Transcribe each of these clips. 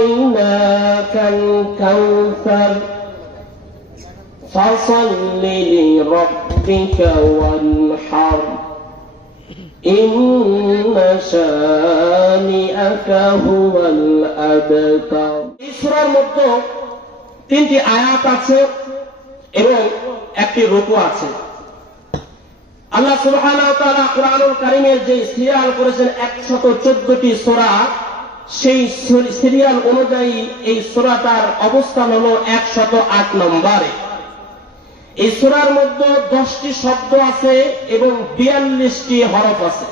أعطيناك الكوثر فصل لربك وانحر إن شانئك هو الأبتر এই সূরার মধ্যে তিনটি আয়াত আছে এবং একটি রুকু আছে আল্লাহ সুবহানাহু ওয়া তাআলা কোরআনুল কারীমের যে সিরিয়াল করেছেন 114টি সূরা সেই সিরিয়াল অনুযায়ী এই সূরাটার অবস্থান হলো 108 নম্বরে। এই সূরার মধ্যে 10টি শব্দ আছে এবং 42টি হরফ আছে।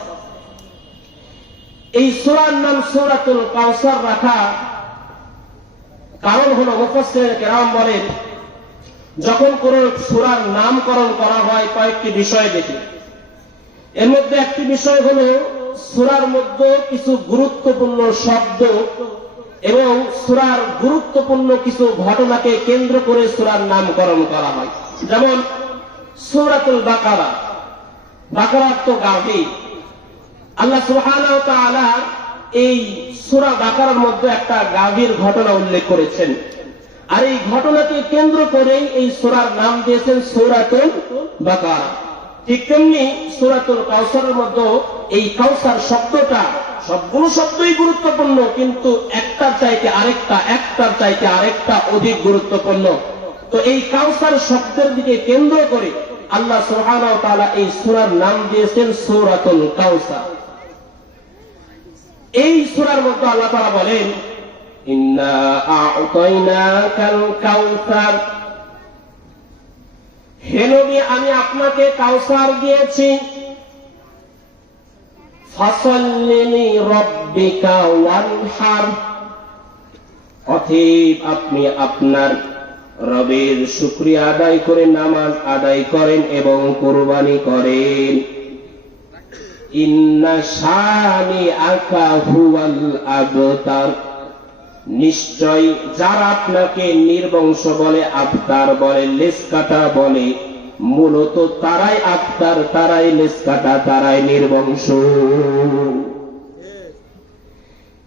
এই সূরার নাম সূরাতুল কাউসার রাখা কারণ হলো মুফাসসির কেরাম বলেন, যখন কোন সূরার নামকরণ করা হয় কয়েকটি বিষয় দেখে। এর মধ্যে একটি বিষয় হলো সূরার মধ্যে কিছু গুরুত্বপূর্ণ শব্দ এবং সূরার গুরুত্বপূর্ণ কিছু ঘটনাকে কেন্দ্র করে সূরার নামকরণ করা হয়। যেমন, সূরাতুল বাকারা। বাকারা তো গাভী। আল্লাহ তাআলা এই সূরা বাকারার মধ্যে একটা গাভীর ঘটনা উল্লেখ করেছেন। আর এই ঘটনাকে কেন্দ্র করেই এই সূরার নাম দিয়েছেন সূরাতুল বাকারা। ঠিক তেমনি সূরাতুল কাউসারের মধ্যে এই কাউসার শব্দটা সবগুলো শব্দই গুরুত্বপূর্ণ, কিন্তু একটার চাইতে আরেকটা, একটার চাইতে আরেকটা অধিক গুরুত্বপূর্ণ। তো এই কাউসার শব্দের দিকে কেন্দ্র করে আল্লাহ তাআলা এই সূরার নাম দিয়েছেন সূরাতুল কাউসার এই সুরার মধ্যে আল্লাহ তাআলা বলেন, ইন্না আ'তাইনাকাল কাউসার হে আমি আপনাকে কাউসার দিয়েছি। আপনি আপনার রবের শুকরিয়া আদায় করে, নামাজ আদায় করেন এবং কোরবানি করেন। ইন্না আকা হুয়াল আবতার। নিশ্চয় যারা আপনাকে নির্বংশ বলে আবতার বলে লেস কাটা বলে, মূলত তারাই আবতার তারাই লেস কাটা তারাই নির্বংশ।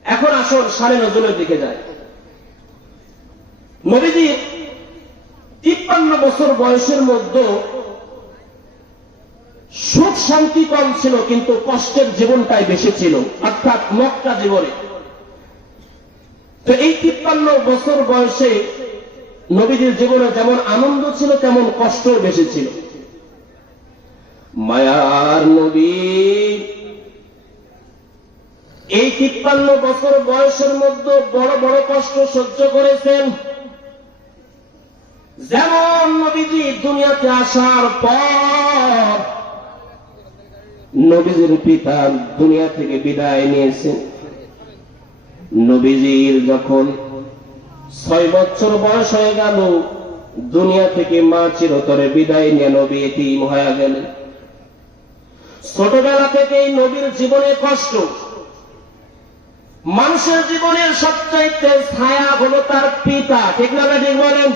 এখন আসুন সাড়ে নজরের দিকে যায় নবীজি তিপ্পান্ন বছর বয়সের মধ্যে সুখ শান্তি কম ছিল, কিন্তু কষ্টের জীবনটাই বেশি ছিল, অর্থাৎ মক্কা জীবনে। তো এই তিপ্পান্ন বছর বয়সে নবীজির জীবনে যেমন আনন্দ ছিল, তেমন কষ্ট বেশি ছিল। মায়ার নবী, এই তিপ্পান্ন বছর বয়সের মধ্যে বড় বড় কষ্ট সহ্য করেছেন। যেমন নবীজি দুনিয়াতে আসার পর নবীজির পিতা দুনিয়া থেকে বিদায় নিয়েছেন। নবীজির যখন ছয় বছর বয়স হয়ে গেল, দুনিয়া থেকে মা চিরতরে বিদায় নিয়ে নবী এতিম হয়ে গেলেন। ছোটবেলা থেকেই নবীর জীবনে কষ্ট। মানুষের জীবনের সবচাইতে ছায়া হলো তার পিতা, ঠিক না ঠিক বলেন?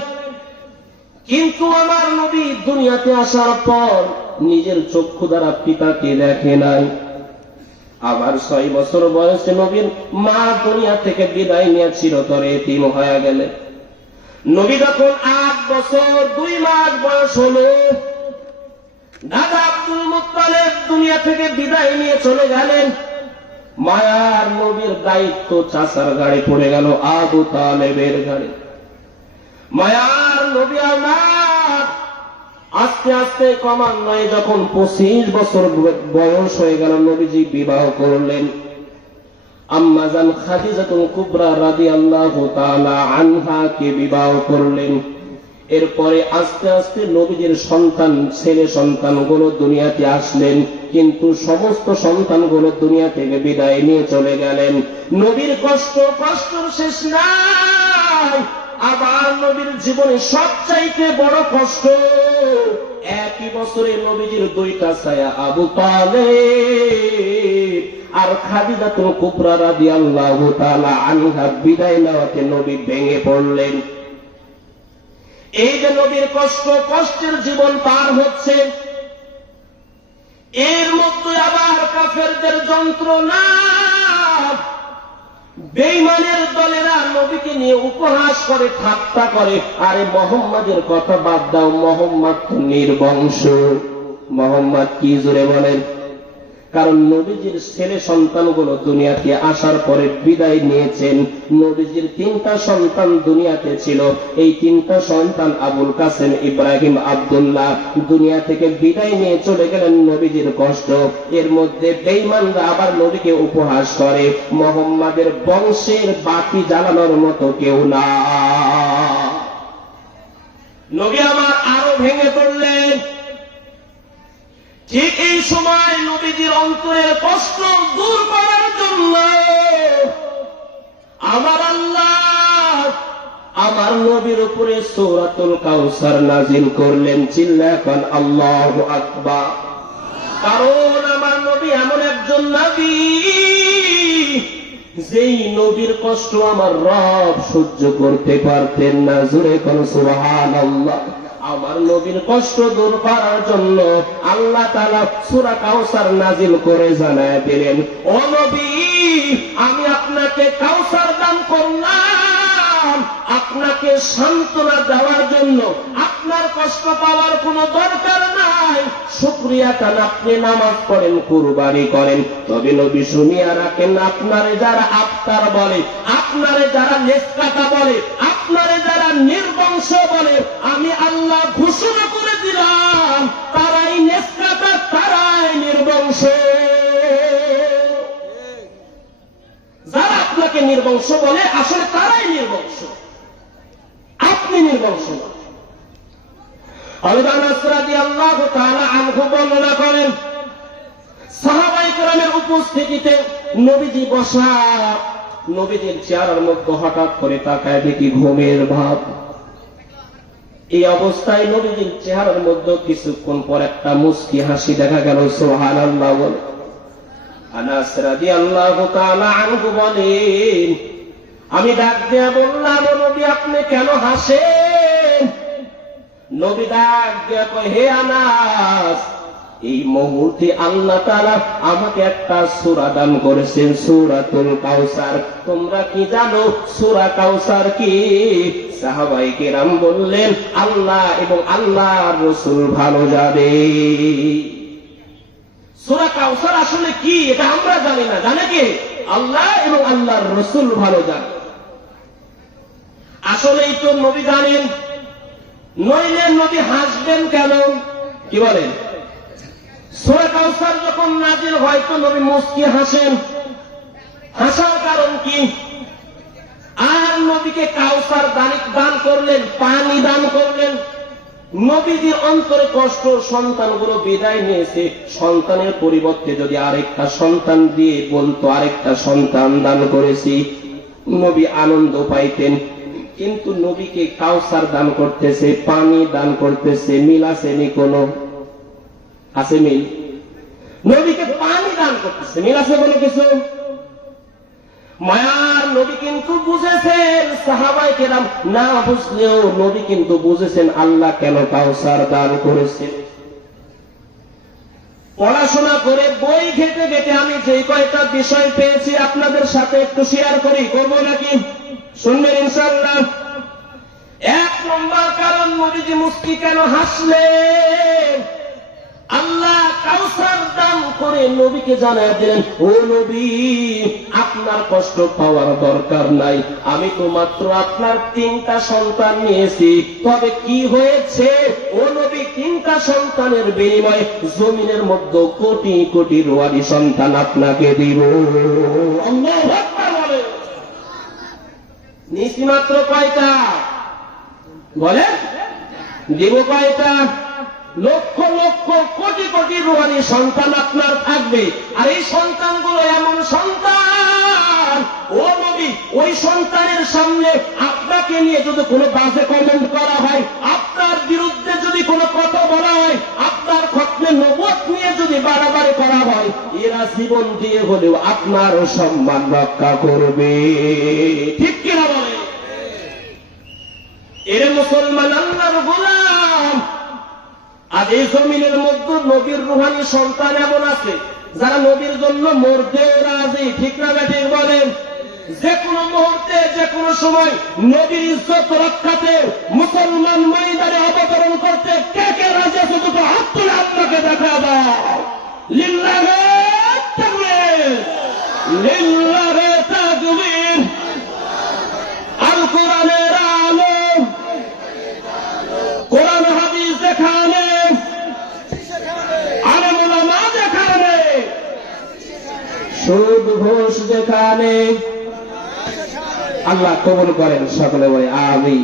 কিন্তু আমার নবী দুনিয়াতে আসার পর নিজের চক্ষু দ্বারা পিতাকে দেখে নাই। আবার ছয় বছর বয়সে নবীর মা দুনিয়া থেকে বিদায় নিয়ে চিরতরে এতিম হয়ে গেলেন নবী যখন আট বছর, দুই মাস বয়স হলো দাদা আব্দুল মুত্তালেব দুনিয়া থেকে বিদায় নিয়ে চলে গেলেন। মায়ার নবীর দায়িত্ব চাষার গাড়ি পড়ে গেল আবু তালেবের গাড়ি। মায়ার নবী আমার আস্তে আস্তে ক্রমান্বয়ে যখন পঁচিশ বছর বয়স হয়ে গেল, নবীজি বিবাহ করলেন। আম্মাজান খাদিজাতুল কুবরা রাদিয়াল্লাহু তাআলা আনহাকে বিবাহ করলেন। এরপরে আস্তে আস্তে নবীজির সন্তান, ছেলে সন্তানগুলো দুনিয়াতে আসলেন, কিন্তু সমস্ত সন্তানগুলো দুনিয়া থেকে বিদায় নিয়ে চলে গেলেন। নবীর কষ্ট কষ্ট শেষ নাই। আবার নবীর জীবনে সবচাইতে বড় কষ্ট, একই বছরে নবীজির দুইটা ছায়া আবু তালে আর খাদিজাতুল কুবরা রাদিয়াল্লাহু তাআলা আনহা বিদায় নেওয়াতে নবী ভেঙে পড়লেন। এই যে নবীর কষ্ট, কষ্টের জীবন পার হচ্ছে, এর মধ্যে আবার কাফেরদের যন্ত্রণা বেইমানের দলেরা নবীকে নিয়ে উপহাস করে, ঠাট্টা করে। আরে মোহাম্মদের কথা বাদ দাও, মোহাম্মদ নির্বংশ। মোহাম্মদ কি জুড়ে বলেন? কারণ নবীজির ছেলে সন্তানগুলো দুনিয়াতে আসার পরে বিদায় নিয়েছেন। নবীজির তিনটা সন্তান দুনিয়াতে ছিল। এই তিনটা সন্তান আবুল কাসেম ইব্রাহিম আব্দুল্লাহ দুনিয়া থেকে বিদায় নিয়ে চলে গেলেন নবীজির কষ্ট। এর মধ্যে বেইমানরা আবার নবীকে উপহাস করে, মোহাম্মদের বংশের বাতি জ্বালানোর মতো কেউ না। নবী আমার আরও ভেঙে পড়লেন। ঠিক এই সময় নবীজির অন্তরের কষ্ট দূর করার জন্য আমার আল্লাহ আমার নবীর উপরে সৌরাতুল কাউসার নাজিল করলেন। চিল্লা এখন আল্লাহ আকবার। কারণ আমার নবী এমন একজন নবী যেই নবীর কষ্ট আমার রব সহ্য করতে পারতেন না। জুড়ে কোন সুবহান আল্লাহ আমার নবীর কষ্ট দূর করার জন্য আল্লাহ তালা সুরা কাউসার নাজিল করে জানায় দিলেন, ও নবী, আমি আপনাকে কাউসার দান করলাম। আপনাকে সান্ত্বনা দেওয়ার জন্য আপনার কষ্ট পাওয়ার কোনো দরকার নাই। শুক্রিয়া টান আপনি নামাজ পড়েন, কুরবানি করেন। তবে নবী শুনিয়া রাখেন, আপনারে যারা আফতার বলে, আপনারে যারা লেসকাটা বলে আপনারে যারা নির্বংশ বলে, আমি আল্লাহ ঘোষণা করে দিলাম, তারাই নেসকাটা তারাই নির্বংশ। যারা আপনাকে নির্বংশ বলে, আসলে তারাই নির্বংশ। আপনি নির্বংশ উপস্থিতিতে নবীজি বসা নবীজির চেয়ারের মধ্যে হঠাৎ করে তাকায় দেখি ঘুমের ভাব। এই অবস্থায় নবীজির চেহারার মধ্যে কিছুক্ষণ পর একটা মুস্কি হাসি দেখা গেল সোহান আল্লাহ বলে আমি ডাক দেয়া বললাম নবী, আপনি কেন হাসেন? নবী ডাক দেয়া কয়, হে আনাস এই মুহূর্তে আল্লাহ তাআলা আমাকে একটা সূরা দান করেছেন, সূরাতুল কাউসার তোমরা কি জানো সূরা কাউসার কি? সাহাবাই কেরাম বললেন, আল্লাহ এবং আল্লাহর রাসূল ভালো জানে। সুরা কাউসার আসলে কি? এটা আমরা জানি না। জানে কি? আল্লাহ এবং আল্লাহর রসুল ভালো জানে। আসলেই তো নবী জানেন। নইলে নবী হাসবেন কেন? কি বলেন? সুরা কাউসার যখন নাজিল হয়, তো নবী মুস্কি হাসেন। হাসার কারণ কি? আর নবীকে কাউসার দান দান করলেন, পানি দান করলেন। নবীজির অন্তরে কষ্ট, সন্তানগুলো বিদায় নিয়েছে। সন্তানের পরিবর্তে যদি আরেকটা সন্তান দিয়ে বলতো, আরেকটা সন্তান দান করেছি, নবী আনন্দ পাইতেন। কিন্তু নবীকে কাউসার দান করতেছে, পানি দান করতেছে মিল আসেনি কোনো আছে মিল নবীকে পানি দান করতেছে। মিল আছে কোনো কিছু? মায়ার নবী কিন্তু বুঝেছেন, সাহাবাই কেরাম না বুঝলেও নবী কিন্তু বুঝেছেন আল্লাহ কেন কাউসার দান করেছেন পড়াশোনা করে বই ঘেটে ঘেটে আমি যে কয়টা বিষয় পেয়েছি আপনাদের সাথে একটু শেয়ার করি। করব নাকি? শুনবেন ইনশাল্লাহ এক নম্বর কারণ নবীজি মুস্কি কেন হাসলেন? আল্লাহ কাউসার দান করে নবীকে জানায় দিলেন, ও নবী, আপনার কষ্ট পাওয়ার দরকার নাই। আমি তো মাত্র আপনার তিনটা সন্তান নিয়েছি। তবে কি হয়েছে? ও নবী, তিনটা সন্তানের বিনিময়ে জমিনের মধ্যে কোটি কোটি রোয়ারি সন্তান আপনাকে দিব। বলে। মাত্র কয়টা? বলেন, দিব কয়টা? লক্ষ লক্ষ কোটি কোটি রুহানি সন্তান আপনার থাকবে। আর এই সন্তানগুলো এমন সন্তান। ও নবী, ওই সন্তানের সামনে আপনাকে নিয়ে যদি কোনো বাজে কমেন্ট করা হয়, আপনার বিরুদ্ধে যদি কোনো কথা বলা হয়, আপনার খতমে নবত নিয়ে যদি বাড়াবাড়ি করা হয়, এরা জীবন দিয়ে হলেও আপনার সম্মান রক্ষা করবে। ঠিক কিনা বলে? এর মুসলমান আল্লাহর গোলাম আজ এই জমিনের মধ্যে নবীর রুহানি সন্তান এমন আছে, যারা নবীর জন্য মরতেও রাজি, ঠিক না ঠিক বলেন? যে কোনো মুহূর্তে, যে কোনো সময় নবীর ইজ্জত রক্ষাতে মুসলমান মহিলারে অবতরণ করতে কে কে রাজি আছে দুটো হাত তুলে আপনাকে দেখা দাও লিল্লাহে তাকবীর। লিল্লাহে তাকবীর। সুদ ঘোষ যেখানে। আল্লাহ কবুল করেন সকলে বলে আমি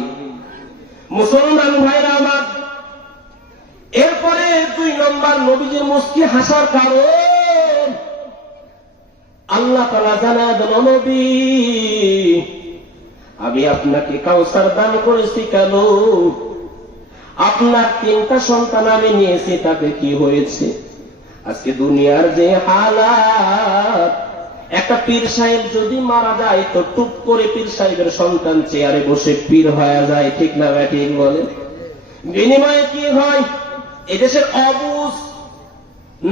মুসলমান ভাইরা আমার, এরপরে দুই নম্বর নবীজির মুস্কি হাসার কারণ, আল্লাহ তালা জানা দেন নবী, আমি আপনাকে কাউসার দান করেছি কেন? আপনার তিনটা সন্তান আমি নিয়েছি, তাতে কি হয়েছে? আজকে দুনিয়ার যে হালাত, একটা পীর সাহেব যদি মারা যায়, তো টুপ করে পীর সাহেবের সন্তান চেয়ারে বসে পীর হয়ে যায়, ঠিক না ব্যাটিং বলে বিনিময়ে কি হয়? এদেশের অবুজ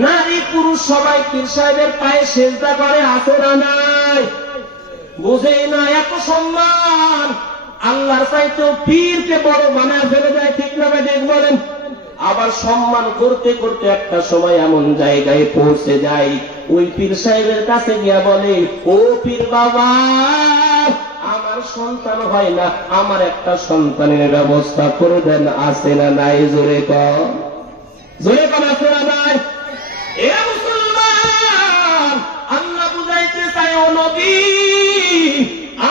নারী পুরুষ সবাই পীর সাহেবের পায়ে সেজদা করে আসে না নাই? বুঝে না, এত সম্মান। আল্লাহর চাইতেও পীরকে বড় বানায় ফেলে যায়, ঠিক না ব্যাটিং বলেন? আবার সম্মান করতে করতে একটা সময় এমন জায়গায় পৌঁছে যায়। ওই পীর সাহেবের কাছে গিয়া বলে, ও পীর বাবা, আমার সন্তান হয় না, আমার একটা সন্তানের ব্যবস্থা করে দেন আছে না নাই? জোরে নবী,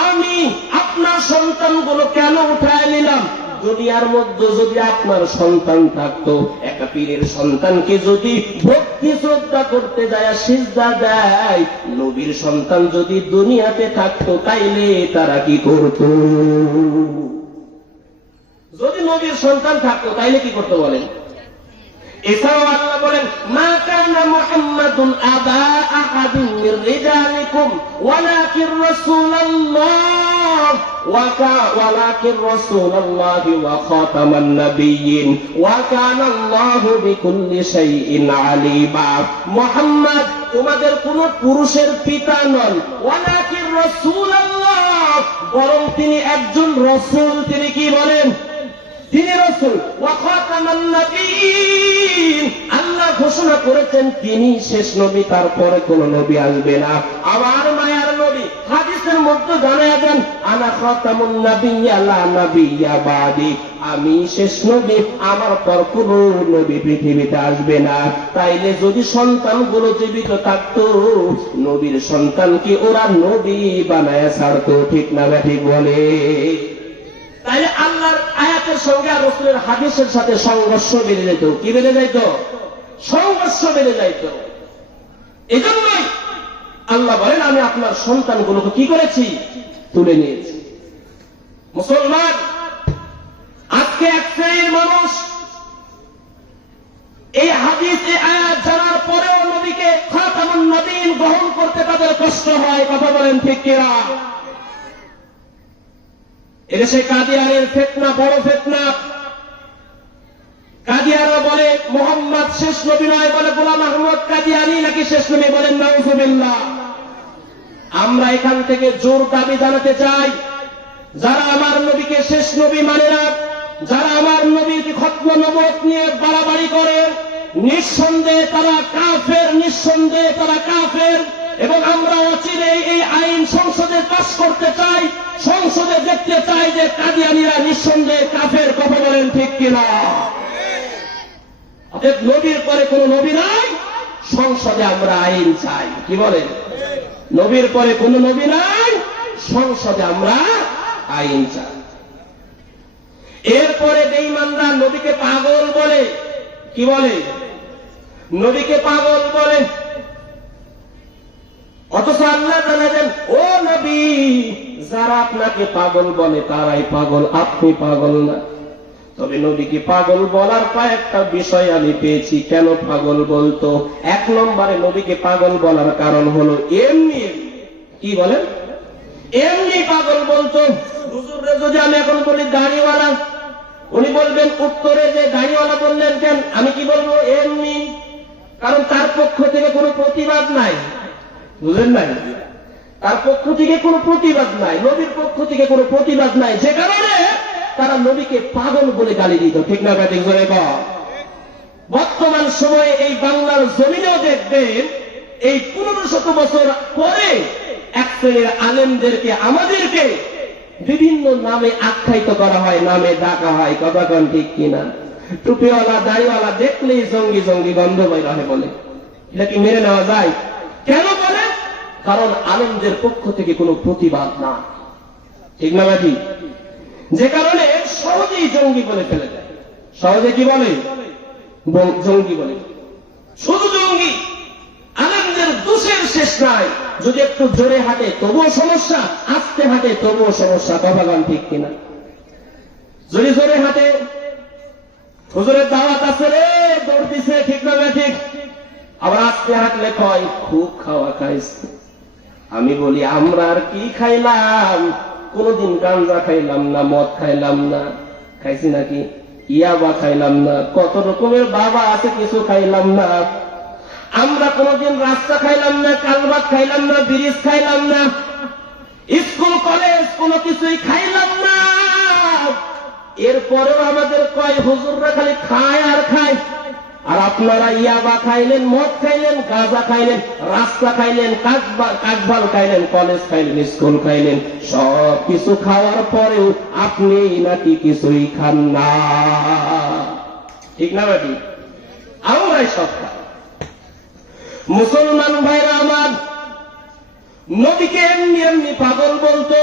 আমি আপনার সন্তানগুলো কেন উঠায় নিলাম? দুনিয়ার মধ্যে যদি আপনার সন্তান থাকতো, একটা পীরের সন্তানকে যদি ভক্তি শ্রদ্ধা করতে যায়, সিজদা দেয়, নবীর সন্তান যদি দুনিয়াতে থাকতো, তাইলে তারা কি করত? যদি নবীর সন্তান থাকতো, তাইলে কি করতে বলেন? এছাড়াও আল্লাহ বলেন, মা কানা মুহাম্মাদুন আবা আহাদিন মির রিজালিকুম ওয়ালাকিন রাসূলুল্লাহ রাসূলুল্লাহ ওয়া খাতামান নাবিয়্যিন, ওয়া কানা আল্লাহু বিকুল্লি শাইইন আলিমা। মুহাম্মদ, তোমাদের কোন পুরুষের পিতা নন ওয়ালাকিন রাসূলুল্লাহ, বরং তিনি একজন রাসূল। তিনি কি বলেন? তিনি রসুল আল্লাহ ঘোষণা করেছেন, তিনি শেষ নবী, তারপরে কোন নবী আসবে না। আমার মায়ার নবী, হাদিসের মধ্যে জানা যান, আনা খতামুন লা নাবিয়্যা বাদি। আমি শেষ নবী, আমার পর কোন নবী পৃথিবীতে আসবে না। তাইলে যদি সন্তানগুলো জীবিত থাকতো, নবীর সন্তানকে ওরা নবী বানায় ছাড়তো, ঠিক না ঠিক বলে? তাইলে আল্লাহর আয়াতের সঙ্গে আর রসুলের হাদিসের সাথে সংঘর্ষ বেড়ে যেত কি বেড়ে যাইত? সংঘর্ষ বেড়ে যাইত। এই জন্যই আল্লাহ বলেন, আমি আপনার সন্তানগুলোকে কি করেছি? তুলে নিয়েছি। মুসলমান, আজকে এক শ্রেণির মানুষ এই হাদিস আয়াত জানার পরেও নবীকে খাতামুন নবীন গ্রহণ করতে তাদের কষ্ট হয়। কথা বলেন ঠিক কিনা? এদেশে কাদিয়ারের ফেতনা, বড় ফেতনা। কাদিয়ারা বলে, মোহাম্মদ শেষ নবী নয় বলে গোলাম আহমদ কাদিয়ানি নাকি শেষ নবী বলেন, নাউজুবিল্লাহ। আমরা এখান থেকে জোর দাবি জানাতে চাই, যারা আমার নবীকে শেষ নবী মানে না, যারা আমার নবীর খত্ম নবত নিয়ে বাড়াবাড়ি করে, নিঃসন্দেহে তারা কাফের, নিঃসন্দেহে তারা কাফের। এবং আমরা অচিরে এই আইন সংসদে পাশ করতে চাই, সংসদে দেখতে চাই যে কাদিয়ানিরা নিঃসন্দেহে কাফের, কথা বলেন ঠিক কিনা? নবীর পরে কোন নবী নাই, সংসদে আমরা আইন চাই, কি বলেন? নবীর পরে কোন নবী নাই, সংসদে আমরা আইন চাই। এরপরে বেঈমানরা নবীকে পাগল বলে, কি বলে? নবীকে পাগল বলে অথচ আল্লাহ জানাবেন ও নবী, যারা আপনাকে পাগল বলে, তারাই পাগল, আপনি পাগল না। তবে নবীকে পাগল বলার কয়েকটা বিষয় আমি পেয়েছি, কেন পাগল বলতো? এক নম্বরে নবীকে পাগল বলার কারণ হলো, এমনি। কি বলেন এমনি পাগল বলতো। হুজুররে যদি আমি এখন বলি দাড়িওয়ালা উনি বলবেন, উত্তরে যে দাড়িওয়ালা বললেন কেন, আমি কি বলব এমনি? কারণ তার পক্ষ থেকে কোনো প্রতিবাদ নাই। বুঝলেন নাই তার পক্ষ থেকে কোনো প্রতিবাদ নাই, নবীর পক্ষ থেকে কোনো প্রতিবাদ নাই। যে কারণে তারা নবীকে পাগল বলে গালি দিত। ঠিক না ব্যাটিং করে বর্তমান সময়ে এই বাংলার জমিনেও দেখবেন, এই পনেরো শত বছর পরে এক শ্রেণির আলেমদেরকে আমাদেরকে বিভিন্ন নামে আখ্যায়িত করা হয়, নামে ডাকা হয়। কন ঠিক কিনা? টুপিওয়ালা, দাড়িওয়ালা দেখলেই জঙ্গি জঙ্গি গন্ধ বাইর হয় বলে। এটা কি মেনে নেওয়া যায়? কেন বলে কারণ আলেমদের পক্ষ থেকে কোনো প্রতিবাদ না। ঠিক না ব্যাটি যে কারণে সহজেই জঙ্গি বলে ফেলে দেয়। সহজে কি বলে? জঙ্গি বলে। শুধু জঙ্গি আনন্দের দোষের শেষ নাই। যদি একটু জোরে হাঁটে, তবুও সমস্যা, আস্তে হাঁটে, তবুও সমস্যা। কথাগান ঠিক কিনা? যদি জোরে হাঁটে, হুজুরের দাওয়াত আছে রে, দৌড় দিছে, ঠিক না ঠিক আবার আস্তে হাঁটলে কয়, খুব খাওয়া খাইছে। আমি বলি, আমরা আর কি খাইলাম? কোনদিন গাঞ্জা খাইলাম না, মদ খাইলাম না। খাইছি নাকি ইয়াবা খাইলাম না, কত রকমের বাবা আছে কিছু খাইলাম না। আমরা কোনদিন রাস্তা খাইলাম না কালবাদ খাইলাম না, ব্রিজ খাইলাম না। স্কুল, কলেজ কোনো কিছুই খাইলাম না। এরপরেও আমাদের কয়, হুজুররা খালি খায় আর খায়। আপনারা ইয়াবা খাইলেন, মদ খাইলেন, গাঁজা খাইলেন, রাস্তা খাইলেন, কাকবা- কাকবাল খাইলেন, কলেজ খাইলেন, স্কুল খাইলেন, সব কিছু খাওয়ার পরেও আপনি নাকি কিছুই খান না। ঠিক না বাটি? আমরাই সব খাই। মুসলমান ভাইরা আমার নদীকে এমনি এমনি পাগল বলতো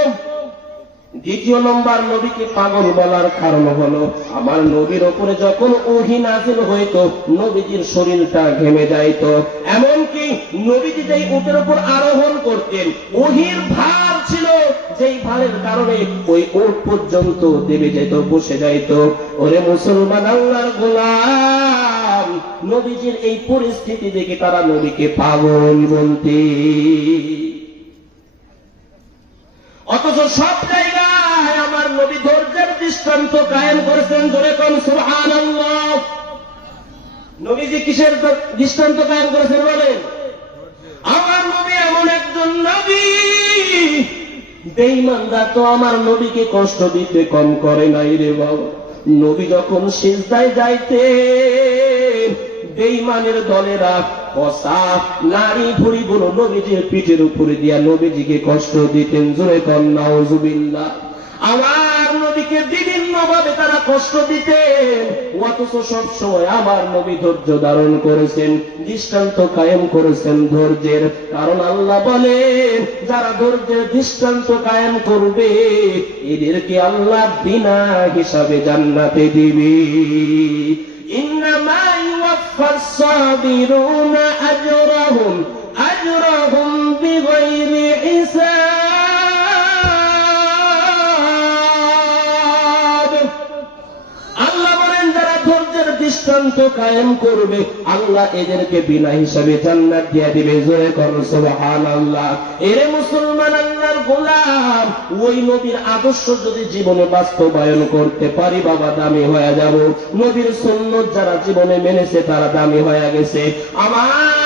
দ্বিতীয় নম্বর নবীকে পাগল বলার কারণ হলো, আমার নবীর ওপরে যখন ওহি নাজিল হইতো, নবীজির শরীরটা ঘেমে যাইত। এমনকি নবীজি যেই উটের উপর আরোহণ করতেন, ওহির ভার ছিল। যেই ভারের কারণে ওই উট পর্যন্ত দেবে যেত, বসে যাইত। ওরে মুসলমান আল্লাহর গোলাম, নবীজির এই পরিস্থিতি দেখে তারা নবীকে পাগল বলতে অথচ সব জায়গায় নবী ধৈর্যের দৃষ্টান্ত কায়েম করেছেন জোরে কম সুহান নবীজি কিসের দৃষ্টান্ত কায়েম করেছেন বলেন? আমার নবী এমন একজন নবী। বেঈমানরা তো আমার নবীকে কষ্ট দিতে কম করে নাই রে বাবা। নবী যখন সিজদায় যাইতে, বেঈমানের দলেরা কষা নারী ভুড়ি নবীজির পিঠের উপরে দিয়া নবীজিকে কষ্ট দিতেন। জোরে কন্যা ওজুবিল্লাহ আমার নবীকে বিভিন্ন ভাবে তারা কষ্ট দিতেন। অথচ সবসময় আমার নবী ধৈর্য ধারণ করেছেন, দৃষ্টান্ত কায়েম করেছেন ধৈর্যের। কারণ আল্লাহ বলেন, যারা ধৈর্যের দৃষ্টান্ত কায়েম করবে, এদেরকে আল্লাহ বিনা হিসাবে জান্নাতে দিবে। ইন্নামা ইউয়াফফা সাবিরুনা আজরাহুম আজরাহুম বিগাইরি হিসাব। দৃষ্টান্ত কায়েম করবে, আল্লাহ এদেরকে বিনা হিসাবে জান্নাত দিয়ে দিবে। জোরে করো, সুবহানাল্লাহ। এরে মুসলমান আল্লাহর গোলাম, ওই নবীর আদর্শ যদি জীবনে বাস্তবায়ন করতে পারি, বাবা, দামি হয়ে যাব। নবীর সুন্নত যারা জীবনে মেনেছে, তারা দামি হয়ে গেছে। আমার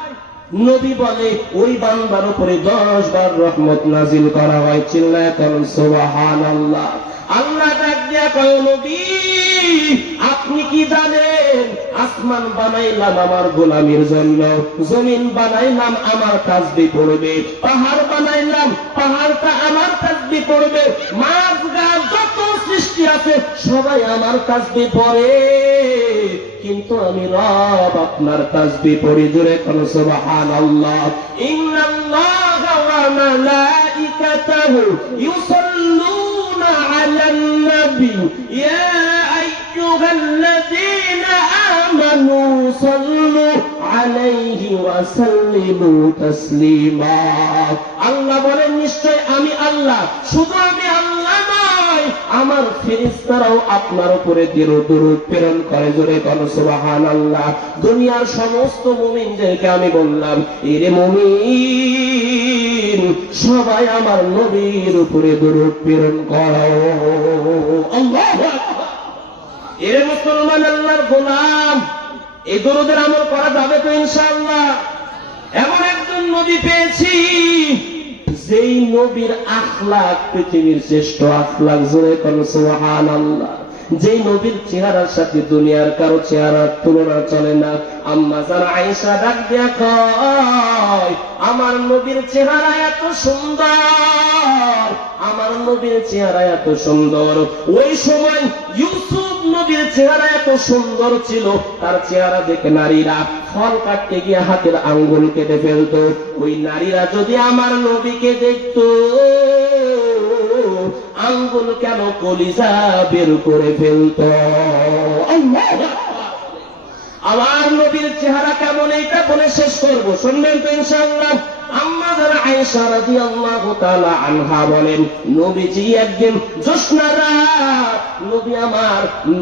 নবী বলে, ওই বান্দার উপরে দশ বার রহমত নাজিল করা হয়। চিল্লায় করুন আল্লাহ আল্লাহ আপনি কি জানেন, আসমান বানাইলাম আমার গোলামির জন্য, জমিন বানাইলাম আমার কাজবি পড়বে, পাহাড় বানাইলাম, পাহাড়টা আমার কাজবি পড়বে, মাছ, গাছ সৃষ্টি আছে, সবাই আমার কাজবি পড়ে। কিন্তু আমি রব আপনার তাসবি পড়ি জোরে কোন সুবহানাল্লাহ। আল্লাহ বলেন, নিশ্চয় আমি আল্লাহ। শুধু আমি আল্লাহ আমার ফেরেশতারাও আপনার উপরে দৃঢ় দরুদ প্রেরণ করে জোরে কোন সুবহান আল্লাহ দুনিয়ার সমস্ত মুমিনদেরকে আমি বললাম, এরে মুমিন, সবাই আমার নবীর উপরে দরুদ প্রেরণ করো। আল্লাহু এরে মুসলমান, আল্লাহর গোলাম, এই দরুদের আমল করা যাবে তো ইনশাআল্লাহ। এমন একজন নবী পেয়েছি যেই নবীর আখলাক পৃথিবীর শ্রেষ্ঠ আখলাক, জোরে কোন সুবহান আল্লাহ যেই নবীর চেহারার সাথে দুনিয়ার কারও চেহারার তুলনা চলে না। আম্মা যারা আয়েশা ডাক কয়, আমার নবীর চেহারা এত সুন্দর, আমার নবীর চেহারা এত সুন্দর। ওই সময় ইউসুফ চেহারা এত সুন্দর ছিল, তার চেহারা দেখে নারীরা ফল কাটতে গিয়ে হাতের আঙ্গুল কেটে ফেলত ওই নারীরা যদি আমার নবীকে দেখত, আঙ্গুল কেন কলিজা বের করে ফেলত আল্লাহু। আমার নবীর চেহারা কেমন এইটা বলে শেষ করব। শুনবেন তো ইনশাআল্লাহ। আম্মা যারা আয়েশা রাদিয়াল্লাহু তাআলা আনহা বলেন, নবীজি একদিন রাত, নবী আমার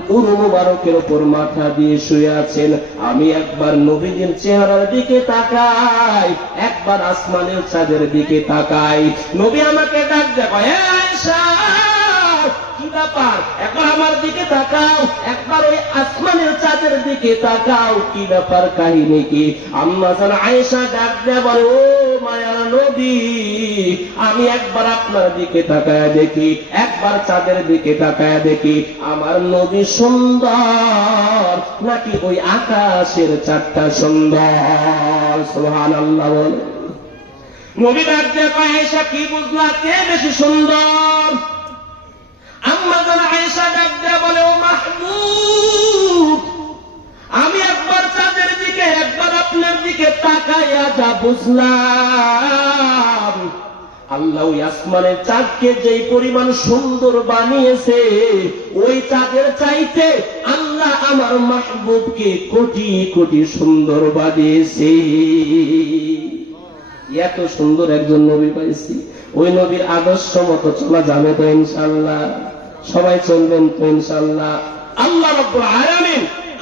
উরু মুবারকের উপর মাথা দিয়ে শুয়ে আছেন। আমি একবার নবীজির চেহারার দিকে তাকাই, একবার আসমানের চাঁদের দিকে তাকাই। নবী আমাকে ডাক দেয় আয়েশা! ব্যাপার। একবার আমার দিকে তাকাও, একবার ওই আসমানের চাঁদের দিকে তাকাও, কি ব্যাপার কাহিনী আয়েশা ডাক ও আমি একবার আপনার দিকে তাকায় দেখি, একবার চাঁদের দিকে তাকায় দেখি, আমার নবী সুন্দর, নাকি ওই আকাশের চারটা সুন্দর? সোহান আল্লাহ বলে। নবী ডাক আয়েশা, কি বুঝলা? কে বেশি সুন্দর? আমি একবার চাঁদের দিকে, একবার আপনার দিকে তাকাইয়া যা বুঝলাম। আল্লাহ আসমানের চাঁদকে যেই পরিমাণ সুন্দর বানিয়েছে, ওই চাঁদের চাইতে আল্লাহ আমার মাহবুবকে কোটি কোটি সুন্দর বানিয়েছে। এত সুন্দর একজন নবী পাইছি। ওই নবীর আদর্শ মতো চলা যাবে তো ইনশাল্লাহ সবাই চলবেন তো ইনশাল্লাহ আল্লাহ রব্বুল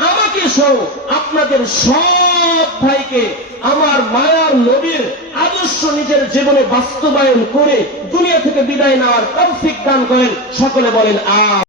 আমাকে সহ আপনাদের সব ভাইকে আমার মায়ার নবীর আদর্শ নিজের জীবনে বাস্তবায়ন করে দুনিয়া থেকে বিদায় নেওয়ার তৌফিক দান করেন। সকলে বলেন, আ